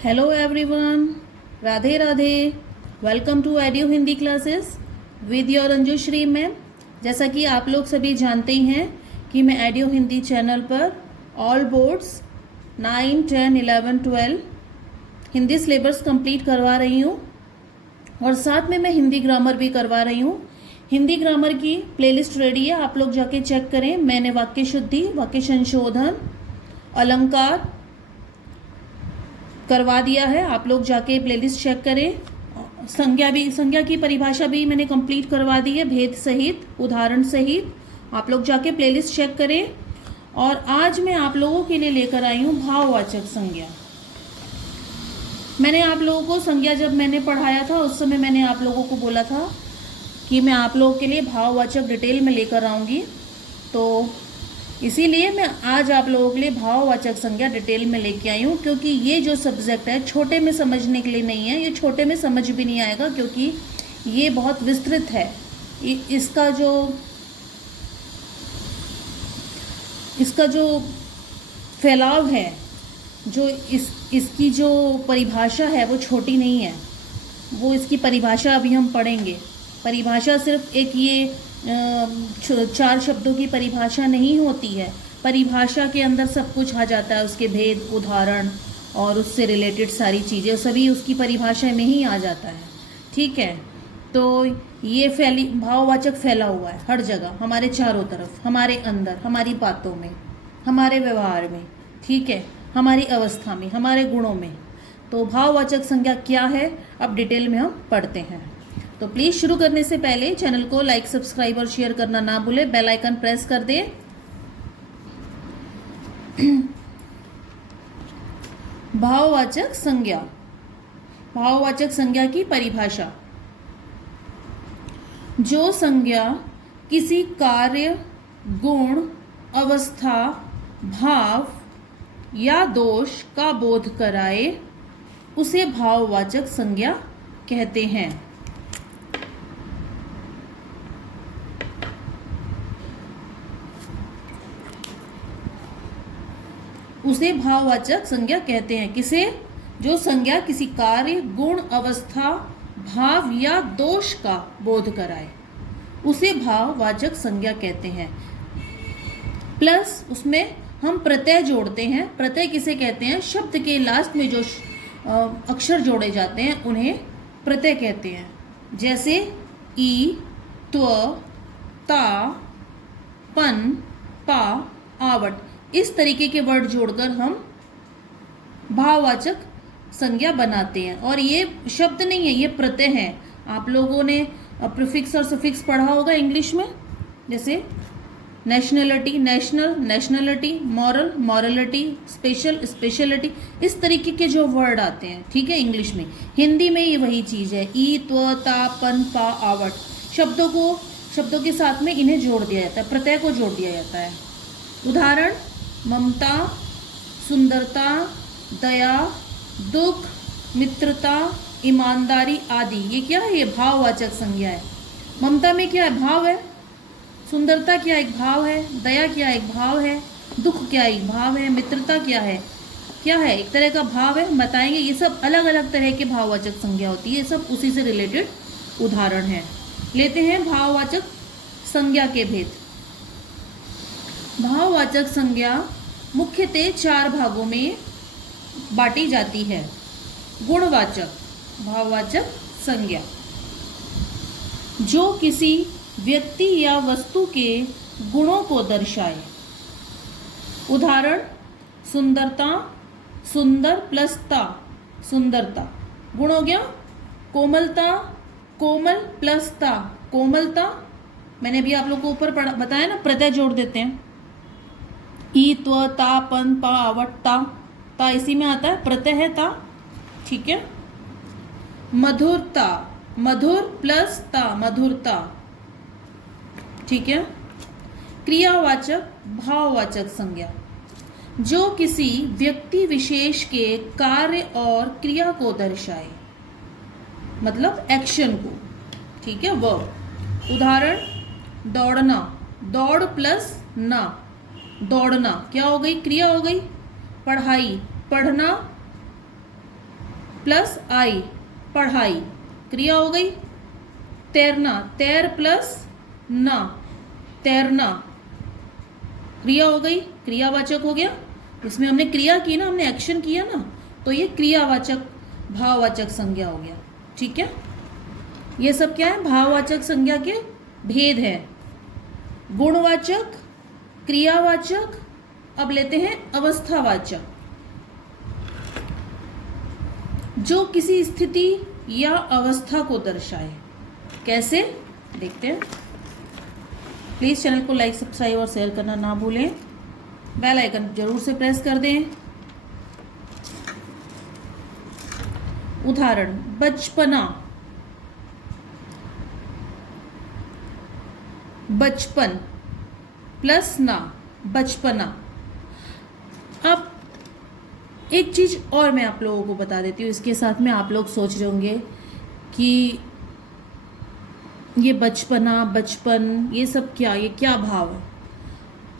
Hello everyone, Radhe Radhe. Welcome to edu Hindi classes with your Anjushri ma'am. जैसा कि आप लोग सभी जानते ही हैं कि मैं एड्यू हिंदी चैनल पर all boards 9, 10, 11, 12 Hindi syllabus complete करवा रही हूँ और साथ में मैं हिंदी ग्रामर भी करवा रही हूँ। हिंदी ग्रामर की प्लेलिस्ट रेडी है, आप लोग जाके चेक करें। मैंने वाक्य शुद्धि, वाक्य संशोधन, अलंकार करवा दिया है, आप लोग जाके प्लेलिस्ट चेक करें। संज्ञा की परिभाषा भी मैंने कंप्लीट करवा दी है, भेद सहित, उदाहरण सहित। आप लोग जाके प्लेलिस्ट चेक करें। और आज मैं आप लोगों के लिए लेकर आई हूँ भाववाचक संज्ञा। मैंने आप लोगों को संज्ञा जब मैंने पढ़ाया था उस समय मैंने आप लोगों को बोला था कि मैं आप लोगों के लिए भाववाचक डिटेल में लेकर आऊँगी, तो इसीलिए मैं आज आप लोगों के लिए भाववाचक संज्ञा डिटेल में लेके आई हूँ। क्योंकि ये जो सब्जेक्ट है छोटे में समझने के लिए नहीं है, ये छोटे में समझ भी नहीं आएगा क्योंकि ये बहुत विस्तृत है। इसका जो फैलाव है, जो इसकी जो परिभाषा है वो छोटी नहीं है। वो इसकी परिभाषा अभी हम पढ़ेंगे। परिभाषा सिर्फ एक ये 4 शब्दों की परिभाषा नहीं होती है। परिभाषा के अंदर सब कुछ आ जाता है, उसके भेद, उदाहरण और उससे रिलेटेड सारी चीज़ें सभी उसकी परिभाषा में ही आ जाता है। ठीक है, तो ये भाववाचक फैला हुआ है हर जगह, हमारे चारों तरफ, हमारे अंदर, हमारी बातों में, हमारे व्यवहार में, ठीक है, हमारी अवस्था में, हमारे गुणों में। तो भाववाचक संज्ञा क्या है अब डिटेल में हम पढ़ते हैं। तो प्लीज़ शुरू करने से पहले चैनल को लाइक, सब्सक्राइब और शेयर करना ना भूलें, बेल आइकन प्रेस कर दें। भाववाचक संज्ञा। भाववाचक संज्ञा की परिभाषा: जो संज्ञा किसी कार्य, गुण, अवस्था, भाव या दोष का बोध कराए उसे भाववाचक संज्ञा कहते हैं। उसे भाववाचक संज्ञा कहते हैं। किसे? जो संज्ञा किसी कार्य, गुण, अवस्था, भाव या दोष का बोध कराए उसे भाववाचक संज्ञा कहते हैं। प्लस उसमें हम प्रत्यय जोड़ते हैं। प्रत्यय किसे कहते हैं? शब्द के लास्ट में जो अक्षर जोड़े जाते हैं उन्हें प्रत्यय कहते हैं। जैसे ई, त्व, ता, पन, पा, आवट, इस तरीके के वर्ड जोड़कर हम भाववाचक संज्ञा बनाते हैं। और ये शब्द नहीं है, ये प्रत्यय है। आप लोगों ने प्रीफिक्स और सफिक्स पढ़ा होगा इंग्लिश में, जैसे nationality, national, nationality, moral, morality, special, speciality, इस तरीके के जो वर्ड आते हैं, ठीक है, इंग्लिश में। हिंदी में ये वही चीज़ है। ई, त्व, ता, पन, पा, आवट, शब्दों के साथ में इन्हें जोड़ दिया जाता है, प्रत्यय को जोड़ दिया जाता है। उदाहरण: ममता, सुंदरता, दया, दुख, मित्रता, ईमानदारी आदि। ये क्या है? ये भाववाचक संज्ञा है। ममता में क्या है? भाव है। सुंदरता क्या एक भाव है? दया क्या एक भाव है? दुख क्या एक भाव है? मित्रता क्या है? एक तरह का भाव है, बताएंगे। ये सब अलग अलग तरह के भाववाचक संज्ञा होती है, ये सब उसी से रिलेटेड उदाहरण है। लेते हैं भाववाचक संज्ञा के भेद। भाववाचक संज्ञा मुख्यतः 4 भागों में बांटी जाती है। गुणवाचक भाववाचक संज्ञा: जो किसी व्यक्ति या वस्तु के गुणों को दर्शाए। उदाहरण: सुंदरता, सुंदर प्लस ता, सुंदरता। गुण हो गया। कोमलता, कोमल प्लस ता, कोमलता। मैंने भी आप लोग को ऊपर बताया ना, प्रत्यय जोड़ देते हैं। ई, त्व, ता, पन, पा, आवट, ता इसी में आता है, प्रत्यय है ता, ठीक है। मधुरता, मधुर प्लस ता, मधुरता, ठीक है। क्रियावाचक भाववाचक संज्ञा: जो किसी व्यक्ति विशेष के कार्य और क्रिया को दर्शाए, मतलब एक्शन को, ठीक है, वर्ब। उदाहरण: दौड़ना, दौड़ प्लस ना, दौड़ना क्या हो गई? क्रिया हो गई। पढ़ाई, पढ़ना प्लस आई पढ़ाई, क्रिया हो गई। तैरना, तैर प्लस ना, तैरना, क्रिया हो गई, क्रियावाचक हो गया। इसमें हमने क्रिया की ना, हमने एक्शन किया ना, तो ये क्रियावाचक भाववाचक संज्ञा हो गया। ठीक है, ये सब क्या है, भाववाचक संज्ञा के भेद है। गुणवाचक, क्रियावाचक, अब लेते हैं अवस्थावाचक। जो किसी स्थिति या अवस्था को दर्शाए। कैसे, देखते हैं। प्लीज़ चैनल को लाइक, सब्सक्राइब और शेयर करना ना भूलें। बेल आइकन जरूर से प्रेस कर दें। उदाहरण, बचपना, बचपन प्लस ना, बचपना। अब एक चीज और मैं आप लोगों को बता देती हूँ, इसके साथ में आप लोग सोच रहे होंगे कि ये बचपना, बचपन, ये सब क्या, ये क्या भाव है।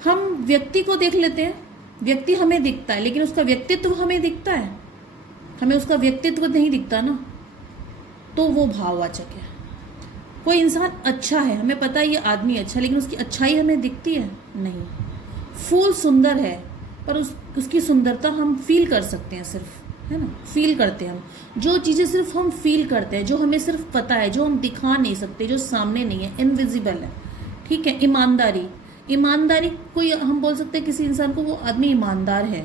हम व्यक्ति को देख लेते हैं, व्यक्ति हमें दिखता है, लेकिन उसका व्यक्तित्व हमें दिखता है, हमें उसका व्यक्तित्व नहीं दिखता ना, तो वो भाववाचक है। कोई इंसान अच्छा है, हमें पता है ये आदमी अच्छा है, लेकिन उसकी अच्छाई हमें दिखती है नहीं। फूल सुंदर है, पर उसकी सुंदरता हम फील कर सकते हैं सिर्फ, है ना, फील करते हैं हम। जो चीज़ें सिर्फ हम फील करते हैं, जो हमें सिर्फ पता है, जो हम दिखा नहीं सकते, जो सामने नहीं है, इनविजिबल है। ठीक है, ईमानदारी, ईमानदारी कोई हम बोल सकते हैं किसी इंसान को वो आदमी ईमानदार है,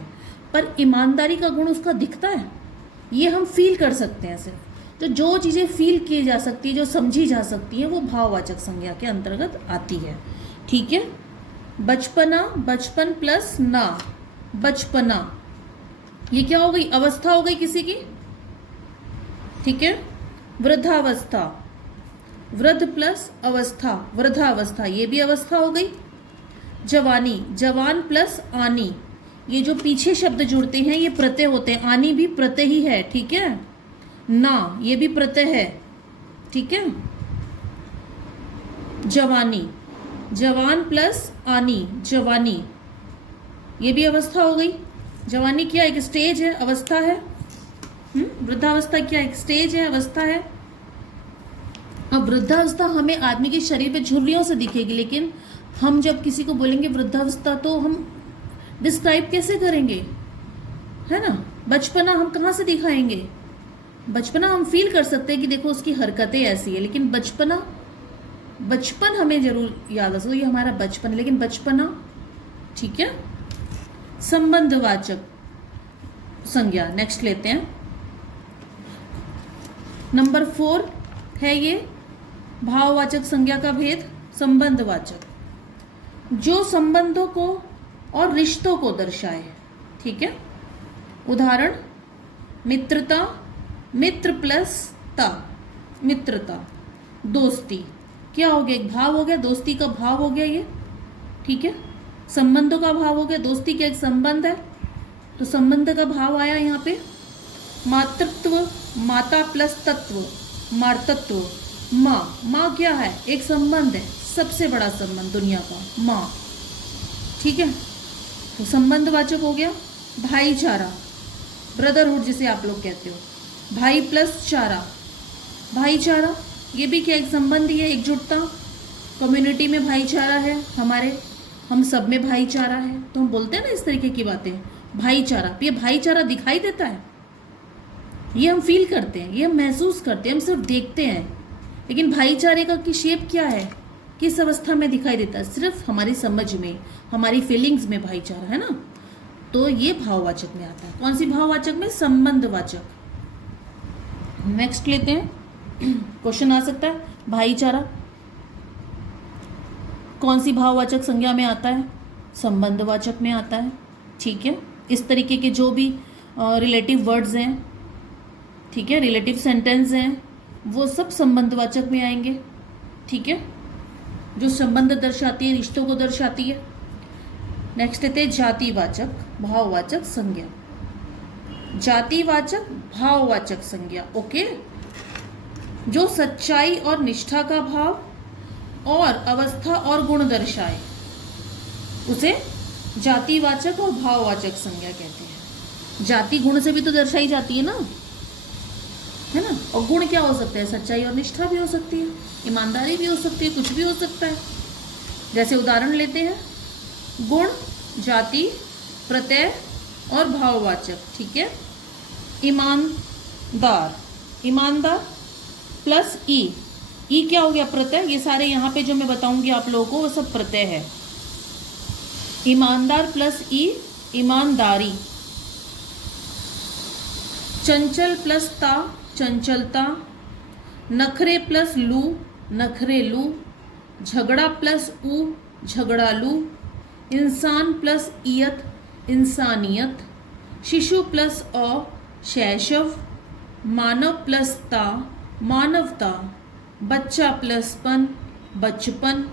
पर ईमानदारी का गुण उसका दिखता है, ये हम फील कर सकते हैं सिर्फ। तो जो चीज़ें फील की जा सकती है, जो समझी जा सकती है, वो भाववाचक संज्ञा के अंतर्गत आती है। ठीक है, बचपना, बचपन प्लस ना, बचपना, ये क्या हो गई, अवस्था हो गई किसी की। ठीक है, वृद्धावस्था, वृद्ध प्लस अवस्था, वृद्धावस्था, ये भी अवस्था हो गई। जवानी, जवान प्लस आनी, ये जो पीछे शब्द जुड़ते हैं ये प्रत्यय होते हैं, आनी भी प्रत्यय ही है। ठीक है, ना, ये भी प्रत्यय है। ठीक है, जवानी, जवान प्लस आनी, जवानी, ये भी अवस्था हो गई। जवानी क्या, एक स्टेज है, अवस्था है। वृद्धावस्था क्या, एक स्टेज है, अवस्था है। अब वृद्धावस्था हमें आदमी के शरीर पे झुर्रियों से दिखेगी, लेकिन हम जब किसी को बोलेंगे वृद्धावस्था, तो हम डिस्क्राइब कैसे करेंगे, है ना। बचपना हम कहाँ से दिखाएंगे, बचपना हम फील कर सकते हैं कि देखो उसकी हरकतें ऐसी है, लेकिन बचपना, बचपन हमें जरूर याद आ सकता है, ये हमारा बचपन है, लेकिन बचपना। ठीक है, संबंधवाचक संज्ञा नेक्स्ट लेते हैं। नंबर 4 है ये भाववाचक संज्ञा का भेद, संबंधवाचक, जो संबंधों को और रिश्तों को दर्शाए। ठीक है, उदाहरण, मित्रता, मित्र प्लस ता, मित्रता, दोस्ती, क्या हो गया, एक भाव हो गया, दोस्ती का भाव हो गया ये। ठीक है, संबंधों का भाव हो गया, दोस्ती का एक संबंध है, तो संबंध का भाव आया यहाँ पे। मातृत्व, माता प्लस तत्व, मातृत्व, माँ, माँ क्या है, एक संबंध है, सबसे बड़ा संबंध दुनिया का, माँ। ठीक है, तो संबंधवाचक हो गया। भाईचारा, ब्रदरहुड जिसे आप लोग कहते हो, भाई प्लस चारा, भाईचारा, ये भी क्या, एक संबंध ही है, एकजुटता, कम्युनिटी में भाईचारा है हमारे, हम सब में भाईचारा है, तो हम बोलते हैं ना इस तरीके की बातें, भाईचारा। ये भाईचारा दिखाई देता है, ये हम फील करते हैं, ये हम महसूस करते हैं, हम सिर्फ देखते हैं, लेकिन भाईचारे का की शेप क्या है, किस अवस्था में दिखाई देता है, सिर्फ हमारी समझ में, हमारी फीलिंग्स में भाईचारा है ना, तो ये भाववाचक में आता है। कौन सी भाववाचक में, संबंधवाचक। नेक्स्ट लेते हैं, क्वेश्चन आ सकता है, भाईचारा कौन सी भाववाचक संज्ञा में आता है, संबंधवाचक में आता है। ठीक है, इस तरीके के जो भी रिलेटिव वर्ड्स हैं, ठीक है, रिलेटिव सेंटेंस हैं, वो सब संबंधवाचक में आएंगे। ठीक है, जो संबंध दर्शाती है, रिश्तों को दर्शाती है। नेक्स्ट लेते हैं जातिवाचक भाववाचक संज्ञा, जातिवाचक भाववाचक संज्ञा। ओके, जो सच्चाई और निष्ठा का भाव और अवस्था और गुण दर्शाए, उसे जातिवाचक और भाववाचक संज्ञा कहते हैं। जाति गुण से भी तो दर्शाई जाती है ना, है ना। और गुण क्या हो सकता है, सच्चाई और निष्ठा भी हो सकती है, ईमानदारी भी हो सकती है, कुछ भी हो सकता है। जैसे उदाहरण लेते हैं, गुण, जाति, प्रत्यय और भाववाचक। ठीक है, ईमानदार, ईमानदार प्लस ई क्या हो गया, प्रत्यय। ये सारे यहाँ पे जो मैं बताऊंगी आप लोगों को वो सब प्रत्यय है। ईमानदार प्लस ईमानदारी। चंचल प्लस ता, चंचलता। नखरे प्लस लू, नखरेलू। झगड़ा प्लस ऊ, झगड़ालू। इंसान प्लस इयत, इंसानियत। शिशु प्लस अ, शैशव। मानव प्लस ता, मानवता। बच्चा प्लस पन, बचपन।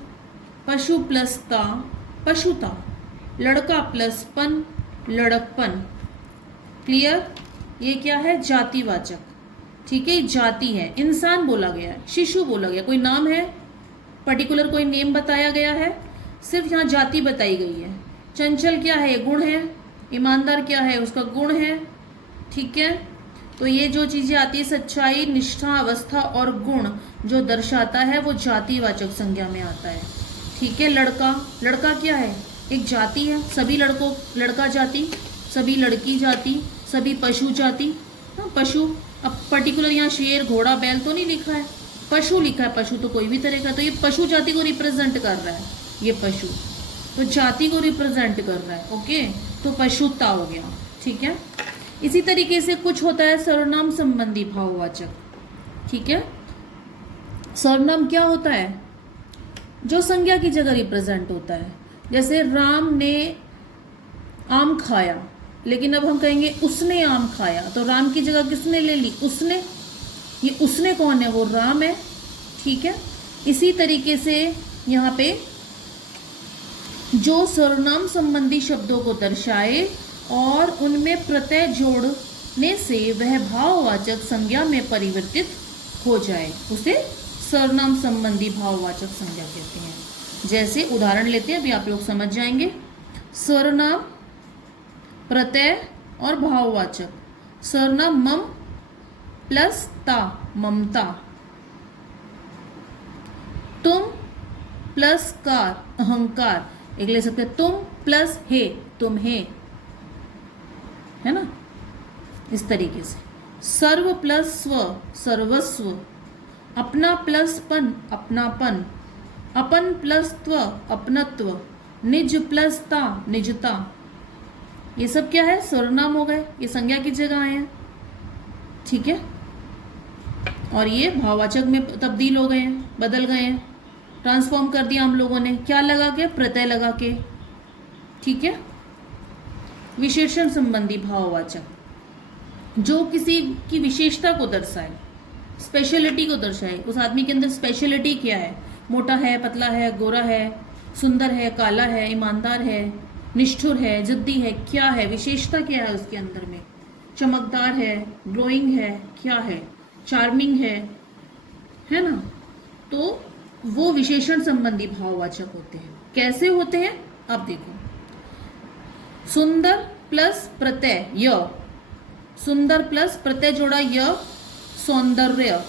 पशु प्लस ता, पशुता। लड़का प्लस पन, लड़कपन। क्लियर। ये क्या है, जातिवाचक। ठीक है, जाति है। इंसान बोला गया है, शिशु बोला गया, कोई नाम है, पर्टिकुलर कोई नेम बताया गया है, सिर्फ यहाँ जाति बताई गई है। चंचल क्या है, गुण है। ईमानदार क्या है, उसका गुण है। ठीक है, तो ये जो चीजें आती है, सच्चाई, निष्ठा, अवस्था और गुण जो दर्शाता है, वो जातिवाचक संज्ञा में आता है। ठीक है, लड़का, लड़का क्या है, एक जाति है। सभी लड़कों, लड़का जाति, सभी लड़की जाति, सभी पशु जाति। हाँ, पशु, अब पर्टिकुलर यहाँ शेर, घोड़ा, बैल तो नहीं लिखा है, पशु लिखा है। पशु तो कोई भी तरह का, तो ये पशु जाति को रिप्रेजेंट कर रहा है। ये पशु तो जाति को रिप्रेजेंट कर रहा है। ओके, तो पशुता हो गया। ठीक है, इसी तरीके से कुछ होता है सर्वनाम संबंधी भाववाचक। ठीक है, सर्वनाम क्या होता है, जो संज्ञा की जगह रिप्रेजेंट होता है। जैसे राम ने आम खाया, लेकिन अब हम कहेंगे उसने आम खाया, तो राम की जगह किसने ले ली, उसने। ये उसने कौन है, वो राम है। ठीक है, इसी तरीके से यहाँ पे जो सर्वनाम संबंधी शब्दों को दर्शाए और उनमें प्रत्यय जोड़ने से वह भाववाचक संज्ञा में परिवर्तित हो जाए, उसे सर्वनाम संबंधी भाववाचक संज्ञा कहते हैं। जैसे उदाहरण लेते हैं, अभी आप लोग समझ जाएंगे। सर्वनाम, प्रत्यय और भाववाचक। सर्वनाम मम प्लस ता, ममता। तुम प्लस कार, अहंकार। एक ले सकते हैं, तुम प्लस हे, तुम्हें, है ना, इस तरीके से। सर्व प्लस स्व, सर्वस्व। अपना प्लस पन, अपनापन। अपन प्लस त्व, अपनत्व। निज प्लस ता, निजता। ये सब क्या है, सर्वनाम हो गए, ये संज्ञा की जगह आए हैं। ठीक है, और ये भाववाचक में तब्दील हो गए हैं, बदल गए हैं, ट्रांसफॉर्म कर दिया हम लोगों ने, क्या लगा के, प्रत्यय लगा के। ठीक है, विशेषण संबंधी भाववाचक, जो किसी की विशेषता को दर्शाए, स्पेशलिटी को दर्शाए। उस आदमी के अंदर स्पेशलिटी क्या है, मोटा है, पतला है, गोरा है, सुंदर है, काला है, ईमानदार है, निष्ठुर है, जिद्दी है, क्या है, विशेषता क्या है उसके अंदर में, चमकदार है, ग्लोइंग है, क्या है, चार्मिंग है ना। तो वो विशेषण संबंधी भाववाचक होते हैं। कैसे होते हैं, अब देखो। सुंदर प्लस प्रत्यय य, सुंदर प्लस प्रत्यय जोड़ा य, सौंदर्य।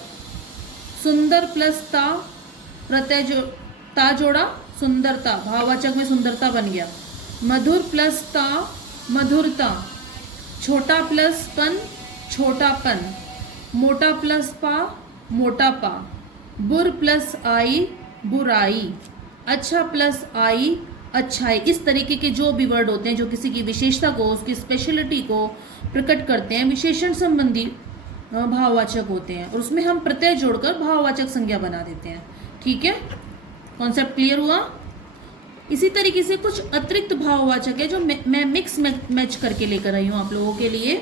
सुंदर प्लस ता, प्रत्यय ता जोड़ा, सुंदरता, भाववाचक में सुंदरता बन गया। मधुर प्लस ता, मधुरता। छोटा प्लस पन, छोटापन। मोटा प्लस पा, मोटापा। बुर प्लस आई, बुराई। अच्छा प्लस आई, अच्छाई। इस तरीके के जो भी वर्ड होते हैं जो किसी की विशेषता को, उसकी स्पेशलिटी को प्रकट करते हैं, विशेषण संबंधी भाववाचक होते हैं। और उसमें हम प्रत्यय जोड़कर भाववाचक संज्ञा बना देते हैं। ठीक है, कॉन्सेप्ट क्लियर हुआ। इसी तरीके से कुछ अतिरिक्त भाववाचक है जो मैं मिक्स मैच करके लेकर आई हूं आप लोगों के लिए,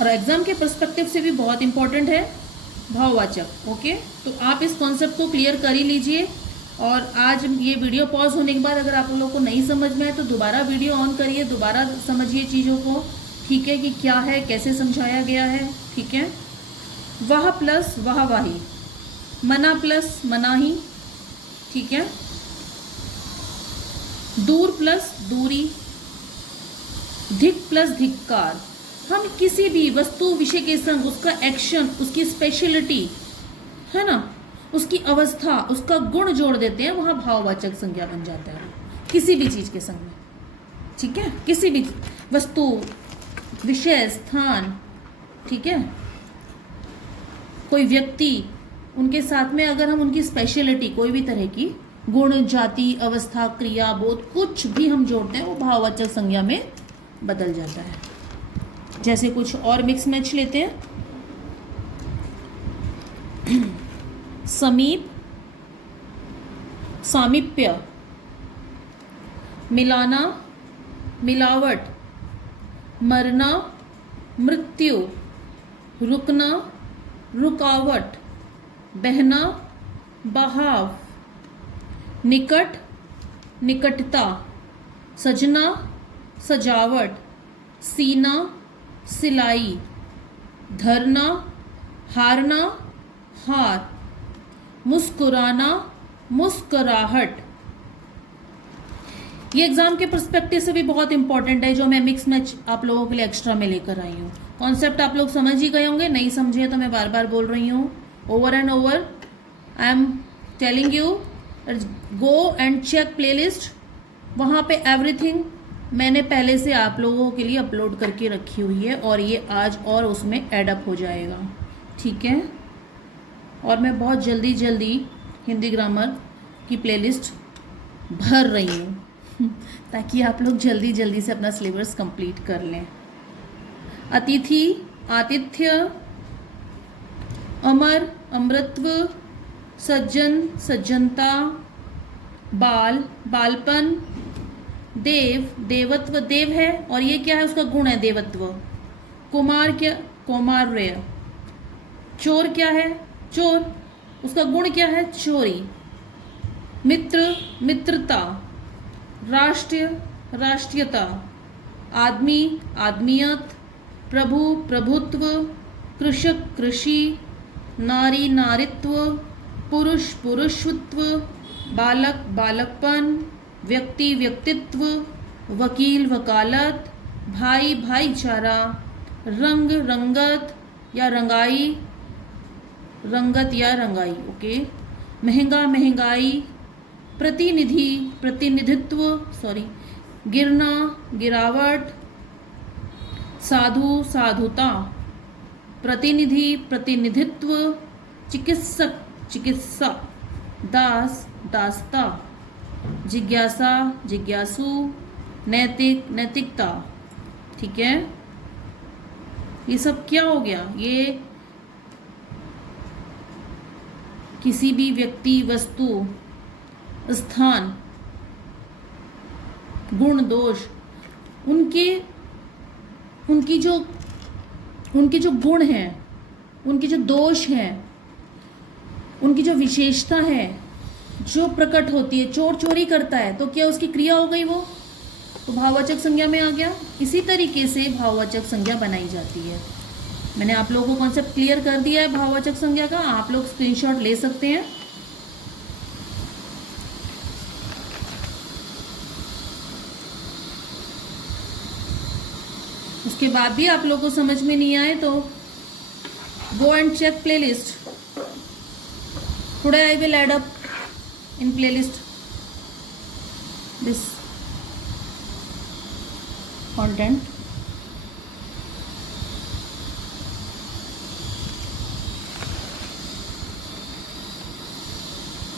और एग्जाम के पर्सपेक्टिव से भी बहुत इंपॉर्टेंट है भाववाचक। ओके, तो आप इस कॉन्सेप्ट को क्लियर कर ही लीजिए। और आज ये वीडियो पॉज होने के बाद अगर आप लोगों को नहीं समझ में आए तो दोबारा वीडियो ऑन करिए, दोबारा समझिए चीज़ों को। ठीक है, कि क्या है, कैसे समझाया गया है। ठीक है, वाह प्लस वाहवाही, मना प्लस मनाही। ठीक है, दूर प्लस दूरी, धिक प्लस धिक्कार, हम किसी भी वस्तु विषय के संग उसका एक्शन, उसकी स्पेशलिटी है ना, उसकी अवस्था, उसका गुण जोड़ देते हैं, वहां भाववाचक संज्ञा बन जाता है किसी भी चीज के संग में। ठीक है, किसी भी वस्तु, विषय, स्थान, ठीक है, कोई व्यक्ति, उनके साथ में अगर हम उनकी स्पेशलिटी, कोई भी तरह की गुण, जाति, अवस्था, क्रिया, बोध, कुछ भी हम जोड़ते हैं वो भाववाचक संज्ञा में बदल जाता है। जैसे कुछ और मिक्स मैच लेते हैं। समीप, सामीप्य, मिलाना, मिलावट, मरना, मृत्यु, रुकना, रुकावट, बहना, बहाव, निकट, निकटता, सजना, सजावट, सीना, सिलाई, धरना, हारना, हार, मुस्कुराना, मुस्कुराहट। ये एग्जाम के पर्सपेक्टिव से भी बहुत इंपॉर्टेंट है, जो मैं मिक्स मैच आप लोगों के लिए एक्स्ट्रा में लेकर आई हूँ। कॉन्सेप्ट आप लोग समझ ही गए होंगे, नहीं समझे तो मैं बार बार बोल रही हूँ, over and over I am telling you. Go and check playlist, वहाँ पे एवरीथिंग मैंने पहले से आप लोगों के लिए अपलोड करके रखी हुई है, और ये आज और उसमें एडअप हो जाएगा। ठीक है, और मैं बहुत जल्दी जल्दी हिंदी ग्रामर की प्लेलिस्ट भर रही हूँ ताकि आप लोग जल्दी जल्दी से अपना सिलेबस कंप्लीट कर लें। अतिथि, आतिथ्य, अमर, अमृतत्व, सज्जन, सज्जनता, बाल, बालपन, देव, देवत्व, देव है और ये क्या है, उसका गुण है देवत्व। कुमार, क्या, कौमार्य। चोर क्या है, चोर, उसका गुण क्या है, चोरी। मित्र, मित्रता। राष्ट्र, राष्ट्रीयता। आदमी, आदमियत। प्रभु, प्रभुत्व। कृषक, कृषि। नारी, नारित्व। पुरुष, पुरुषत्व। बालक, बालकपन। व्यक्ति, व्यक्तित्व। वकील, वकालत। भाई, भाईचारा। रंग, रंगत या रंगाई, रंगत या रंगाई, ओके। महंगा, महंगाई। प्रतिनिधि, प्रतिनिधित्व, सॉरी। गिरना, गिरावट। साधु, साधुता। प्रतिनिधि, प्रतिनिधित्व। चिकित्सक, चिकित्सा। दास, दासता। जिज्ञासा, जिज्ञासु। नैतिक, नैतिकता। ठीक है, ये सब क्या हो गया, ये किसी भी व्यक्ति, वस्तु, स्थान, गुण, दोष, उनकी जो गुण हैं, उनकी जो दोष हैं, उनकी जो विशेषता है जो प्रकट होती है। चोर चोरी करता है तो क्या उसकी क्रिया हो गई, वो तो भाववाचक संज्ञा में आ गया। इसी तरीके से भाववाचक संज्ञा बनाई जाती है। मैंने आप लोगों को कॉन्सेप्ट क्लियर कर दिया है भाववाचक संज्ञा का, आप लोग स्क्रीनशॉट ले सकते हैं। उसके बाद भी आप लोगों को समझ में नहीं आए तो go and check playlist. Today I will add up in playlist this content।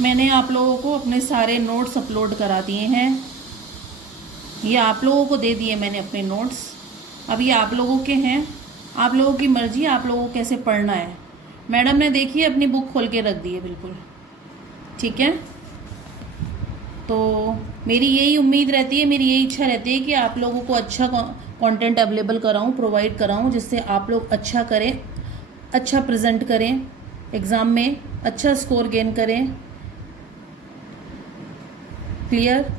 मैंने आप लोगों को अपने सारे नोट्स अपलोड करा दिए हैं, ये आप लोगों को दे दिए मैंने अपने नोट्स। अब ये आप लोगों के हैं, आप लोगों की मर्जी, आप लोगों को कैसे पढ़ना है। मैडम ने देखिए अपनी बुक खोल के रख दी है बिल्कुल, ठीक है। तो मेरी यही उम्मीद रहती है, मेरी यही इच्छा रहती है कि आप लोगों को अच्छा कंटेंट अवेलेबल कराऊं, प्रोवाइड कराऊं, जिससे आप लोग अच्छा करें, अच्छा प्रेजेंट करें एग्ज़ाम में, अच्छा स्कोर गेन करें। क्लियर।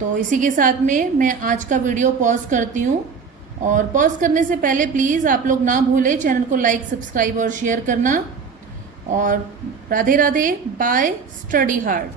तो इसी के साथ में मैं आज का वीडियो पॉज करती हूँ, और पॉज करने से पहले प्लीज़ आप लोग ना भूलें चैनल को लाइक, सब्सक्राइब और शेयर करना। और Radhe Radhe, bye, study hard.